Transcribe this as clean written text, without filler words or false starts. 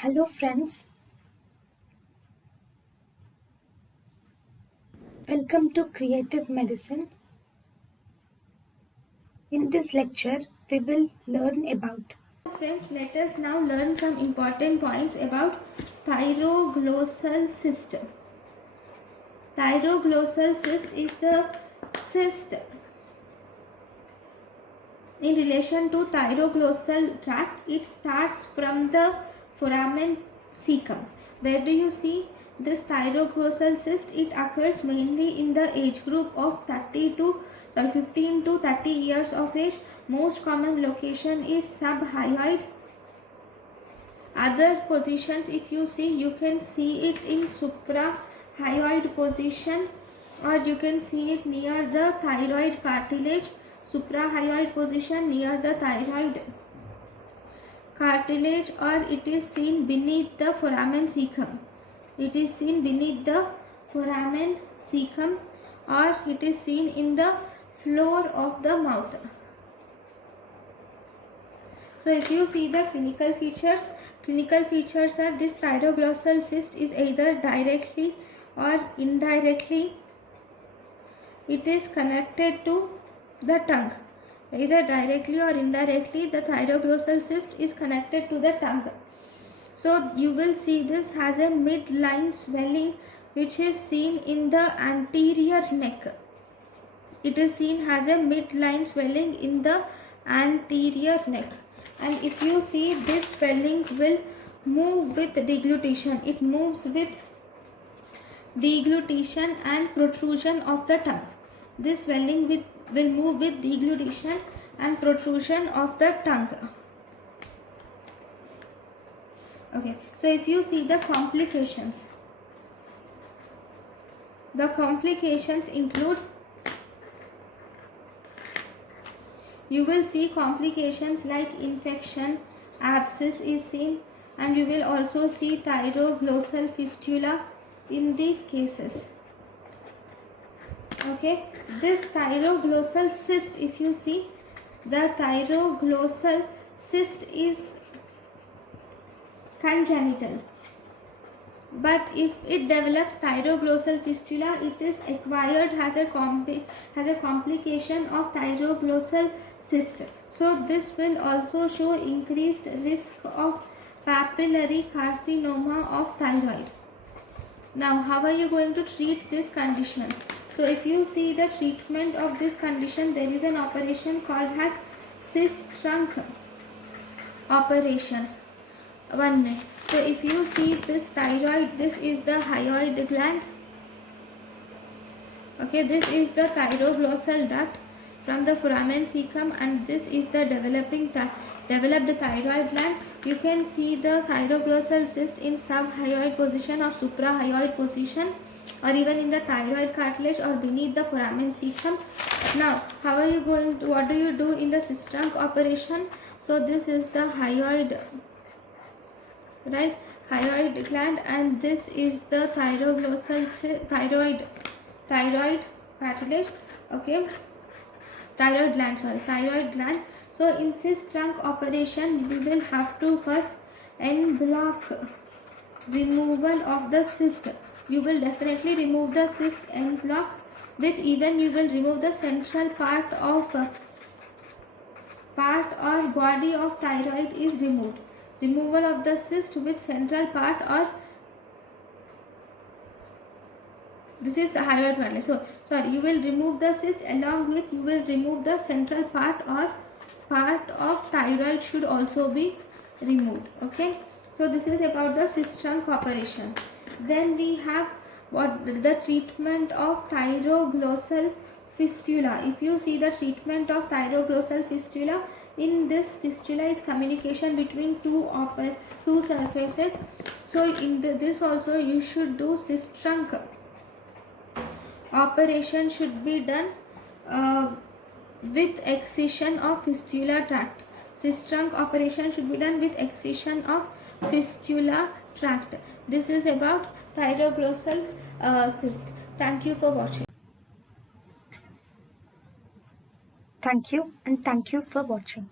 Hello friends, welcome to Creative Medicine. In this lecture, we will learn about. Friends, let us now learn some important points about thyroglossal cyst. Thyroglossal cyst is the cyst in relation to thyroglossal tract. It starts from the foramen cecum. Where do you see this thyroglossal cyst? It occurs mainly in the age group of 15 to 30 years of age. Most common location is subhyoid. Other positions, if you see, you can see it in suprahyoid position, or you can see it near the thyroid cartilage. Suprahyoid position near the thyroid cartilage, or it is seen beneath the foramen cecum. It is seen beneath the foramen cecum, or it is seen in the floor of the mouth. So if you see the clinical features are this thyroglossal cyst is either directly or indirectly, it is connected to the tongue. Either directly or indirectly, the thyroglossal cyst is connected to the tongue. So you will see this has a midline swelling which is seen in the anterior neck. It is seen has a midline swelling in the anterior neck. And if you see, this swelling will move with deglutition. It moves with deglutition and protrusion of the tongue. This swelling will move with deglutition and protrusion of the tongue. Okay, so if you see the complications include, you will see complications like infection, abscess is seen, and you will also see thyroglossal fistula in these cases. Okay, this thyroglossal cyst, if you see, the thyroglossal cyst is congenital. But if it develops thyroglossal fistula, it is acquired, has a complication of thyroglossal cyst. So this will also show increased risk of papillary carcinoma of thyroid. Now, how are you going to treat this condition? So if you see the treatment of this condition, there is an operation called as cyst trunk operation. 1 minute. So if you see this thyroid, this is the hyoid gland. Okay, this is the thyroglossal duct from the foramen cecum, and this is the developed thyroid gland. You can see the thyroglossal cyst in subhyoid position or suprahyoid position, or even in the thyroid cartilage or beneath the foramen cecum. Now, how are you going to, what do you do in the cyst trunk operation? So this is the hyoid, right, hyoid gland, and this is the thyroglossal thyroid cartilage. Okay, thyroid gland. So in cyst trunk operation, we will have to first en bloc removal of the cyst. You will definitely remove the cyst en bloc, with even you will remove the central part or body of thyroid is removed. Removal of the cyst with central part, or this is the hyoid gland. So sorry, you will remove the cyst, along with you will remove the central part, or part of thyroid should also be removed. Okay, so this is about the cyst trunk operation. Then we have the treatment of thyroglossal fistula. If you see the treatment of thyroglossal fistula, in this fistula is communication between two surfaces. So in this also you should do cyst trunk operation should be done with excision of fistula tract. Cyst trunk operation should be done with excision of fistula tract. This is about thyroglossal cyst. Thank you for watching. Thank you, and thank you for watching.